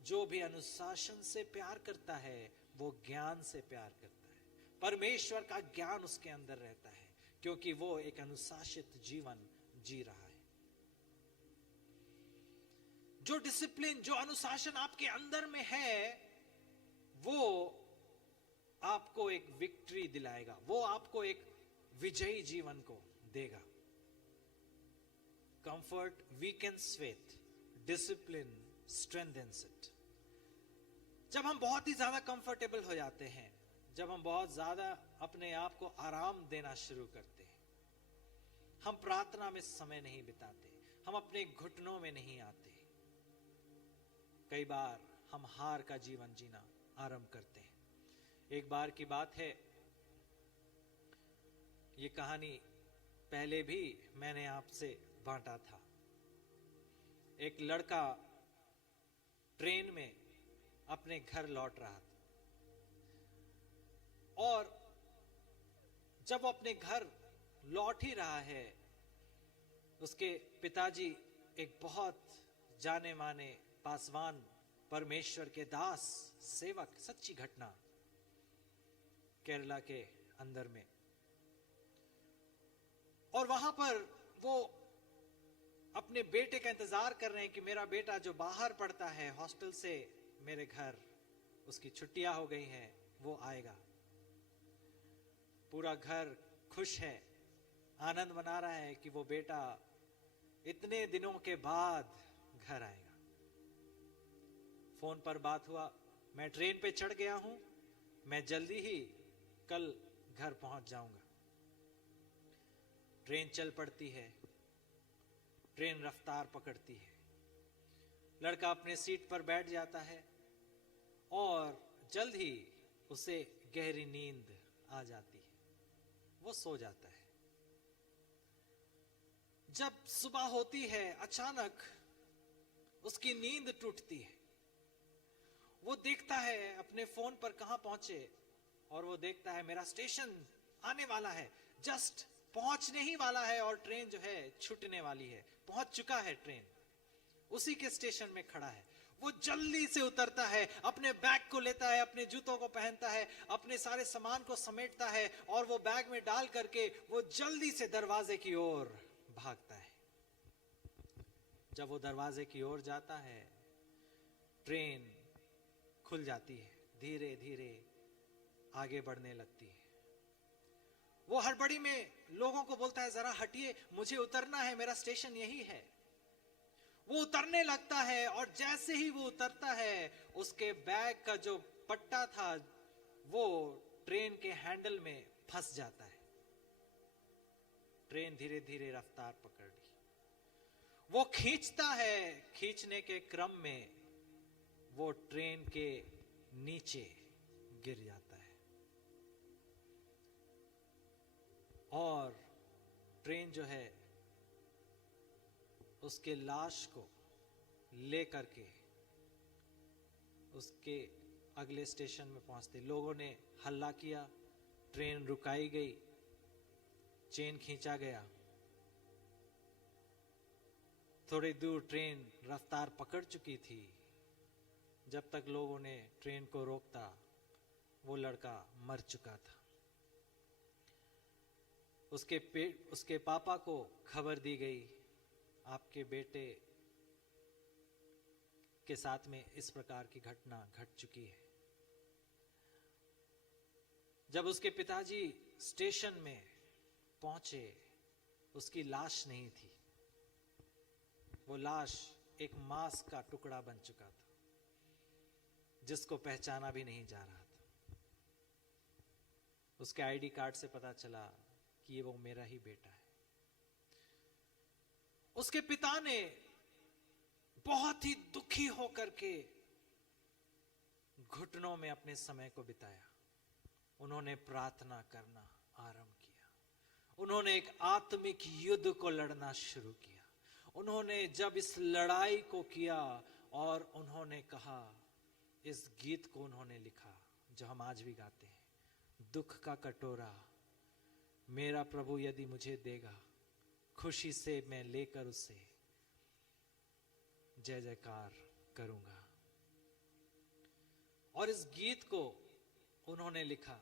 जो भी अनुशासन से प्यार करता है वो ज्ञान से प्यार करता है। परमेश्वर का ज्ञान उसके अंदर रहता है, क्योंकि वो एक अनुशासित जीवन जी रहा है। जो डिसिप्लिन, जो अनुशासन आपके अंदर में है, वो आपको एक विक्ट्री दिलाएगा, वो आपको एक विजयी जीवन को देगा। Comfort weakens faith, discipline strengthens it. जब हम बहुत ही ज्यादा कंफर्टेबल हो जाते हैं, जब हम बहुत ज्यादा अपने आप को आराम देना शुरू करते हैं, हम प्रार्थना में समय नहीं बिताते, हम अपने घुटनों में नहीं आते, कई बार हम हार का जीवन जीना आरंभ करते हैं। एक बार की बात है, ये कहानी पहले भी मैंने आपसे बांटा था। एक लड़का ट्रेन में अपने घर लौट रहा था, और जब वो अपने घर लौट ही रहा है, उसके पिताजी, एक बहुत जाने माने पासवान, परमेश्वर के दास, सेवक, सच्ची घटना, केरला के अंदर में, और वहां पर वो अपने बेटे का इंतजार कर रहे हैं कि मेरा बेटा जो बाहर पढ़ता है हॉस्टल से मेरे घर, उसकी छुट्टियां हो गई हैं, वो आएगा। पूरा घर खुश है, आनंद मना रहा है कि वो बेटा इतने दिनों के बाद घर आएगा। फोन पर बात हुआ, मैं ट्रेन पे चढ़ गया हूं, मैं जल्दी ही कल घर पहुंच जाऊंगा। ट्रेन चल पड़ती है, ट्रेन रफ्तार पकड़ती है, लड़का अपने सीट पर बैठ जाता है और जल्द ही उसे गहरी नींद आ जाती है, वो सो जाता है। जब सुबह होती है अचानक उसकी नींद टूटती है। वो देखता है अपने फोन पर कहां पहुंचे, और वो देखता है मेरा स्टेशन आने वाला है, जस्ट पहुंचने ही वाला है और ट्रेन जो है छूटने वाली है। पहुंच चुका है, ट्रेन उसी के स्टेशन में खड़ा है। वो जल्दी से उतरता है, अपने बैग को लेता है, अपने जूतों को पहनता है, अपने सारे सामान को समेटता है और वो बैग में डाल करके वो जल्दी से दरवाजे की ओर भागता है। जब वो दरवाजे की ओर जाता है, ट्रेन खुल जाती है, धीरे धीरे आगे बढ़ने लगती है। वो हड़बड़ी में लोगों को बोलता है, जरा हटिए, मुझे उतरना है, मेरा स्टेशन यही है। वो उतरने लगता है और जैसे ही वो उतरता है, उसके बैग का जो पट्टा था वो ट्रेन के हैंडल में फंस जाता है। ट्रेन धीरे धीरे रफ्तार पकड़ ली। वो खींचता है, खींचने के क्रम में वो ट्रेन के नीचे गिर जाता है और ट्रेन जो है उसके लाश को लेकर के उसके अगले स्टेशन में पहुंचते। लोगों ने हल्ला किया, ट्रेन रुकाई गई, चेन खींचा गया। थोड़ी दूर ट्रेन रफ्तार पकड़ चुकी थी। जब तक लोगों ने ट्रेन को रोकता, वो लड़का मर चुका था। उसके पापा को खबर दी गई, आपके बेटे के साथ में इस प्रकार की घटना घट चुकी है। जब उसके पिताजी स्टेशन में पहुंचे, उसकी लाश नहीं थी। वो लाश एक मांस का टुकड़ा बन चुका था, जिसको पहचाना भी नहीं जा रहा था। उसके आईडी कार्ड से पता चला कि ये वो मेरा ही बेटा है। उसके पिता ने बहुत ही दुखी होकर के घुटनों में अपने समय को बिताया। उन्होंने प्रार्थना करना आरंभ किया। उन्होंने एक आत्मिक युद्ध को लड़ना शुरू किया। उन्होंने जब इस लड़ाई को किया और उन्होंने कहा, इस गीत को उन्होंने लिखा जो हम आज भी गाते हैं, दुख का कटोरा मेरा प्रभु यदि मुझे देगा, खुशी से मैं लेकर उसे जय जयकार करूंगा। और इस गीत को उन्होंने लिखा।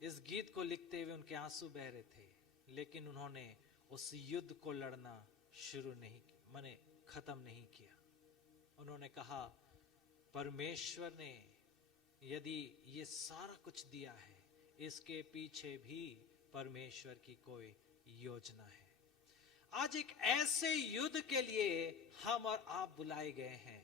इस गीत को लिखते हुए उनके आंसू बह रहे थे, लेकिन उन्होंने उस युद्ध को लड़ना शुरू नहीं, माने खत्म नहीं किया। उन्होंने कहा, परमेश्वर ने यदि ये सारा कुछ दिया है, इसके पीछे भी परमेश्वर की कोई योजना है। आज एक ऐसे युद्ध के लिए हम और आप बुलाए गए हैं,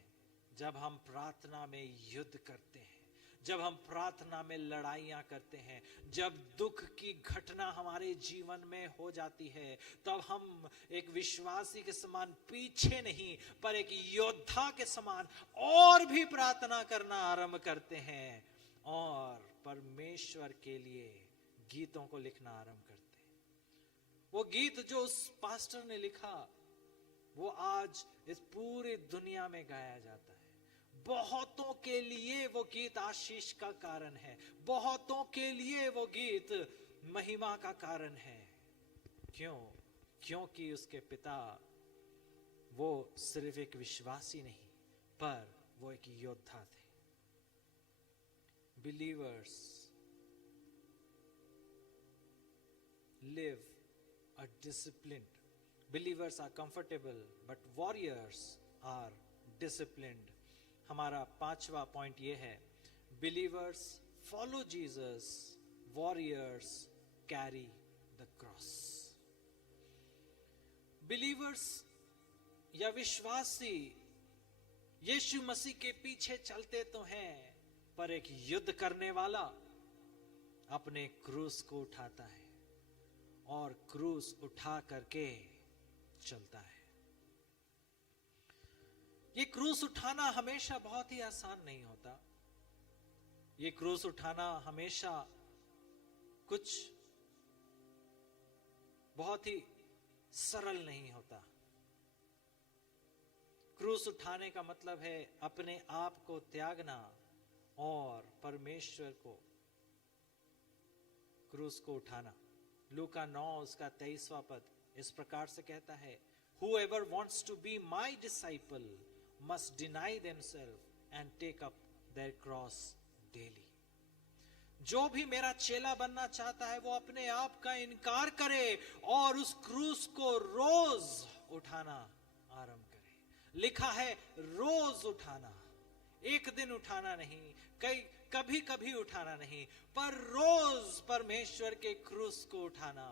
जब हम प्रार्थना में युद्ध करते हैं, जब हम प्रार्थना में लड़ाइयां करते हैं, जब दुख की घटना हमारे जीवन में हो जाती है, तब हम एक विश्वासी के समान पीछे नहीं, पर एक योद्धा के समान और भी प्रार्थना करना आरंभ करते हैं और परमेश्वर के लिए गीतों को लिखना आरंभ करते हैं। वो गीत जो उस पास्टर ने लिखा, वो आज इस पूरी दुनिया में गाया जाता है। बहुतों के लिए वो गीत आशीष का कारण है, बहुतों के लिए वो गीत महिमा का कारण है। क्यों? क्योंकि उसके पिता वो सिर्फ एक विश्वासी नहीं, पर वो एक योद्धा थे। Believers live a disciplined. Believers are comfortable, but warriors are disciplined. हमारा पांचवा पॉइंट ये है, Believers follow Jesus, warriors carry the cross. Believers या विश्वासी यीशु मसीह के पीछे चलते तो हैं, पर एक युद्ध करने वाला अपने क्रूस को उठाता है और क्रूस उठा करके चलता है। ये क्रूस उठाना हमेशा बहुत ही आसान नहीं होता। ये क्रूस उठाना हमेशा कुछ बहुत ही सरल नहीं होता। क्रूस उठाने का मतलब है अपने आप को त्यागना और परमेश्वर को क्रूस को उठाना। लूका 9 उसका 23वां पद इस प्रकार से कहता है, Whoever wants to be my disciple must deny themselves and take up their cross daily. जो भी मेरा चेला बनना चाहता है वो अपने आप का इनकार करे और उस क्रूस को रोज उठाना आरंभ करे। लिखा है रोज उठाना, एक दिन उठाना नहीं, कभी कभी उठाना नहीं, पर रोज परमेश्वर के क्रूस को उठाना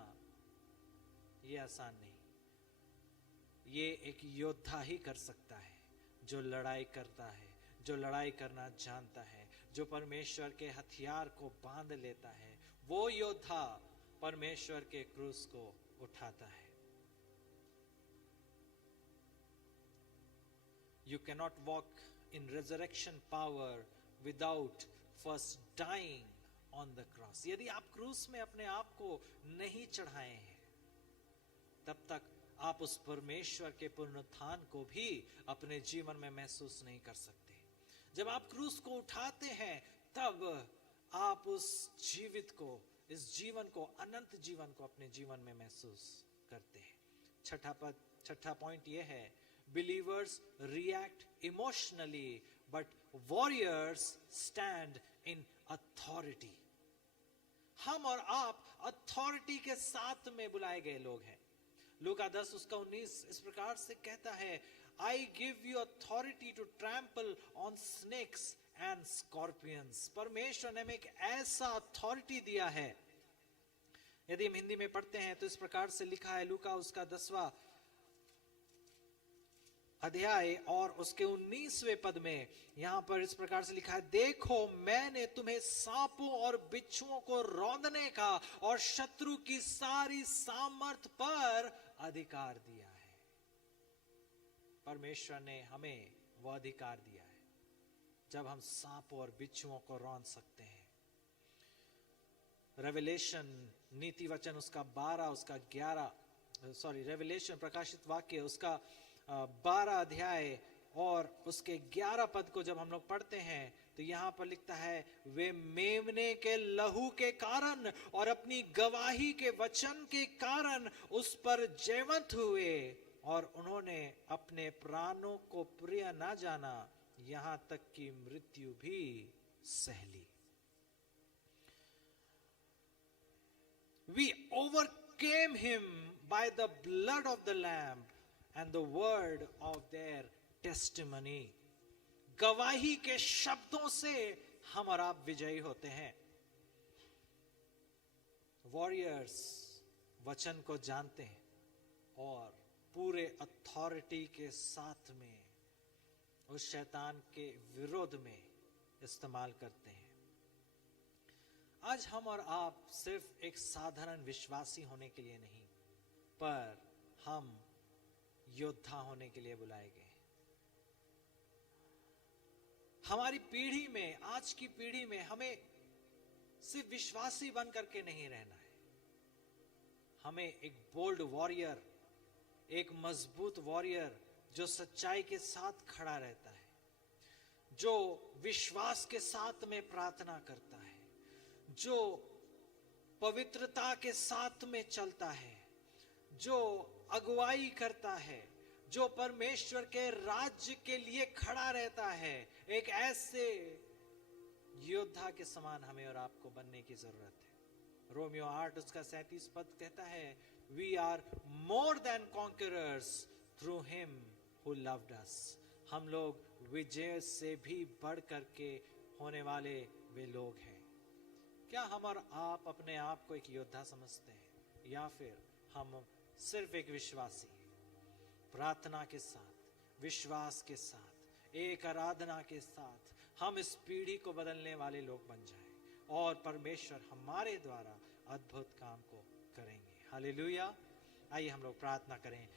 ये आसान नहीं। ये एक योद्धा ही कर सकता है, जो लड़ाई करता है, जो लड़ाई करना जानता है, जो परमेश्वर के हथियार को बांध लेता है, वो योद्धा परमेश्वर के क्रूस को उठाता है। You cannot walk in resurrection power without first dying on the cross. यदि आप क्रूस में अपने आप को नहीं चढ़ाए हैं, तब तक आप उस परमेश्वर के पुनरुत्थान को भी अपने जीवन में महसूस नहीं कर सकते। जब आप क्रूस को उठाते हैं तब आप उस जीवित को, इस जीवन को, अनंत जीवन को अपने जीवन में महसूस करते हैं। छठा पॉइंट यह है, believers react emotionally but warriors stand in authority. हम और आप अथॉरिटी के साथ में बुलाए गए लोग हैं। लूका 10 उसका 19 इस प्रकार से कहता है, I give you authority to trample on snakes and scorpions. परमेश्वर ने हमें एक ऐसा अथॉरिटी दिया है। यदि हम हिंदी में पढ़ते हैं तो इस प्रकार से लिखा है, लूका उसका 10वां अध्याय और उसके 19वें पद में यहां पर इस प्रकार से लिखा है, देखो मैंने तुम्हें सांपों और बिच्छुओं को रौंदने का और शत्रु की सारी सामर्थ पर अधिकार दिया है। परमेश्वर ने हमें वह अधिकार दिया है जब हम सांपों और बिच्छुओं को रौंद सकते हैं। रेवलेशन नीति वचन उसका 12 उसका 11 रेवलेशन प्रकाशित वाक्य उसका 12 अध्याय और उसके 11 पद को जब हम लोग पढ़ते हैं तो यहां पर लिखता है, वे मेमने के लहू के कारण और अपनी गवाही के वचन के कारण उस पर जयवंत हुए और उन्होंने अपने प्राणों को प्रिय न जाना, यहां तक कि मृत्यु भी सह ली। We overcame him by the blood of the Lamb and the word of their testimony. गवाही के शब्दों से हम और आप विजयी होते हैं। वॉरियर्स वचन को जानते हैं और पूरे अथॉरिटी के साथ में उस शैतान के विरोध में इस्तेमाल करते हैं। आज हम और आप सिर्फ एक साधारण विश्वासी होने के लिए नहीं, पर हम योद्धा होने के लिए बुलाए गए। हमारी पीढ़ी में, आज की पीढ़ी में हमें सिर्फ विश्वासी बन करके नहीं रहना है, हमें एक बोल्ड वॉरियर, एक मजबूत वॉरियर जो सच्चाई के साथ खड़ा रहता है, जो विश्वास के साथ में प्रार्थना करता है, जो पवित्रता के साथ में चलता है, जो अगुवाई करता है, जो परमेश्वर के राज्य के लिए खड़ा रहता है, एक ऐसे योद्धा के समान हमें और आपको बनने की जरूरत है। रोमियो 8 उसका 37 पद कहता है, we are more than conquerors through him who loved us. हम लोग विजय से भी बढ़ करके होने वाले वे लोग हैं। क्या हम और आप अपने आप को एक योद्धा समझते हैं, या फिर हम सिर्फ एक विश्वासी, प्रार्थना के साथ, विश्वास के साथ, एक आराधना के साथ हम इस पीढ़ी को बदलने वाले लोग बन जाएं और परमेश्वर हमारे द्वारा अद्भुत काम को करेंगे। हालेलुया। आइए हम लोग प्रार्थना करें।